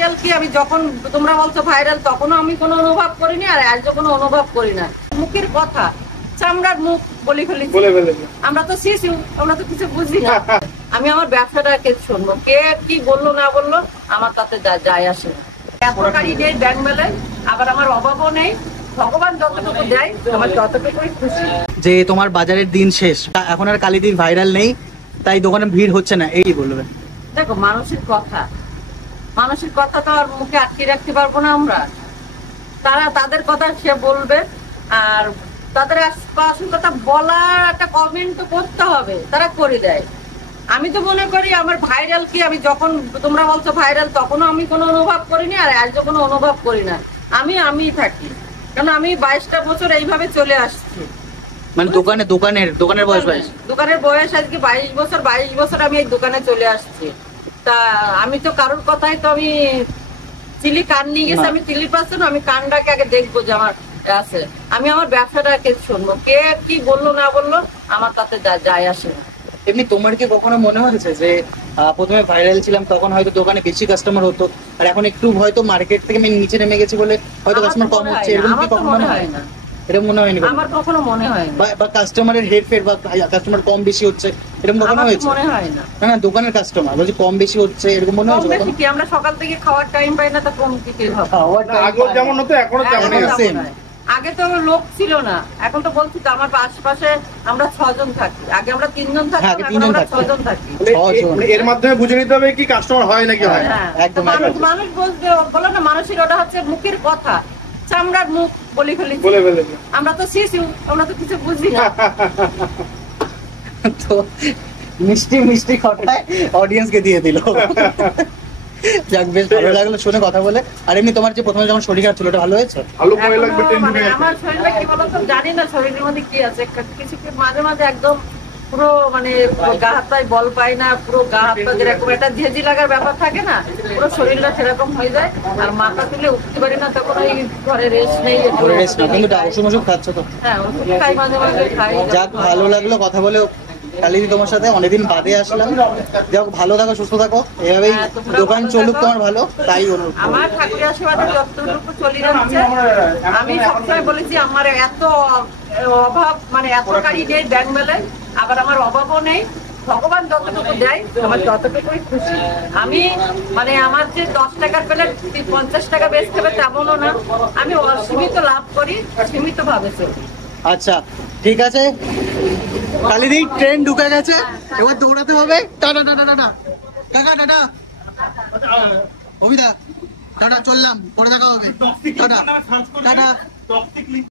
Viral কি আমি যখন তোমরা বলছো ভাইরাল তখনও আমি কোনো অনুভব করিনি, আর আজ কোনো অনুভব করি না। মুখের কথা, চামড়ার মুখ বলে ফেলেছি আমরা তো শিশু, আমরা তো কিছু বুঝি না। আমি আমার ব্যবসাটাকে শুনবো, কে কি বললো না বললো আমার তাতে যায় আসে না। এত গাড়ি নেই ব্যাংক মেলায়, আবার আমার অভাবও নেই। ভগবান যতটুকু দেয় আমার ততটুকুই খুশি। যে তোমার বাজারের দিন শেষ, এখন আর কালীদির ভাইরাল নেই, তাই দোকানে ভিড় হচ্ছে না, এই বলবেন? দেখো, মানুষের কথা তো আর মুখে আটকে রাখতে পারবো না আমরা। তারা তাদের কথা সে বলবে, আর তাদের আসল কথা বলা একটা কমেন্ট তো করতে হবে, তারা করে দেয়। আমি তো মনে করি আমার ভাইরাল কি আমি যখন তোমরা বলছো ভাইরাল তখনও আমি কোনো অনুভব করিনি, আর আজ কোনো অনুভব করি না। আমি থাকি, কারণ আমি 22টা বছর এইভাবে চলে আসছি। মানে দোকানের বয়স আজকে 22 বছর আমি এই দোকানে চলে আসছি। তা আমি তো কারোর কথাই তো আমি চিলি কান নিয়ে গেছি, আমি চিলির পাচ্ছি না, আমি কানটাকে আগে দেখবো যে আমার আছে। আমি আমার ব্যবসাটাকে শুনবো, কে কি বললো না বললো আমার তাতে যায় আসে না। এমনি তোমার কি কখনো মনে হয়েছে যে প্রথমে ভাইরাল ছিলাম তখন হয়তো দোকানে বেশি কাস্টমার হতো, আর এখন একটু হয়তো মার্কেট থেকে আমি নিচে নেমে গেছি বলে হয়তো কাস্টমার কম হচ্ছে, এরকম কি কখনো মনে হয় না? এরকম মনে হয়নি আমার কখনো মনে হয় না। বা কাস্টমারের হেরফের বা কাস্টমার কম বেশি হচ্ছে এরকম কখনো হয়েছে? মনে হয় না। না, দোকানের কাস্টমার বলছি কম বেশি হচ্ছে এরকম মনে হয়েছে? কি আমরা সকাল থেকে খাওয়ার টাইম পাই না, তো কম কি হবে? আগে যেমন হতো এখনো তেমনই আছে। আগে তো লোক ছিল না, এখন তো বলছি তো আমার আশেপাশে আমরা 6 জন থাকি। আগে আমরা 3 জন থাকতাম, এখন আমরা 6 জন থাকি। এর মাধ্যমে বুঝে নিতে হবে কি কাস্টমার হয় নাকি হয় না। মানুষ বলে না, মানুষের ওটা হচ্ছে মুখের কথা, চামড়ার মুখ বলে ফেলেছি আমরা তো শিশু, আমরা তো কিছু বুঝি না। তো মিষ্টি কথায় অডিয়েন্সকে দিয়ে দিল। যাক, বেশ ভালো লাগলো শুনে কথা বলে। আর এমনি তোমার যে প্রথমে যখন শরীর খারাপ ছিল ওটা ভালো হয়েছে? আমার শরীরে কি বলতো জানি না, শরীরের মধ্যে কি আছে, কিছু মাঝে মাঝে একদম পুরো মানে গা হাত পায়ে বল পাই না, পুরো গা হাত পা যেরকম একটা ঝেঁঝি লাগার ব্যাপার থাকে না, পুরো শরীরটা সেরকম হয়ে যায়। আর মাথা তুলে উঠতে পারি না, তখন ওই ঘরে রেস্ট নেই। কিন্তু ওষুধ খাচ্ছ তো? হ্যাঁ, ওষুধ খাই, মাঝে মাঝে খাই। যাক, ভালো লাগলো কথা বলে কালিদি, তোমার সাথে অনেকদিন বাদে আসলাম। যাক, ভালো থাকো, সুস্থ থাকো, এভাবেই দোকান চলুক তোমার ভালো, তাই অনুরোধ। আমার ঠাকুরের আশীর্বাদে যতটুকু চলে যাচ্ছে। আমি সবসময় বলেছি আমার এত অভাব, মানে এত গাড়ি নেই ব্যাংক মেলায়, আবার আমার অভাবও নেই। ভগবান যতটুকু দেয় আমার ততটুকুই খুশি। আমি মানে আমার যে 10 টাকার পেলে 50 টাকা বেচতে হবে তেমনও না, আমি সীমিত লাভ করি, সীমিত ভাবে চলি। আচ্ছা, ঠিক আছে কালিদি, ট্রেন ঢুকে গেছে, এবার দৌড়াতে হবে। টাটা টাটা টাটা কাকা, টাটা অভিদা, টাটা, চললাম, পরে দেখা হবে। Tata tata.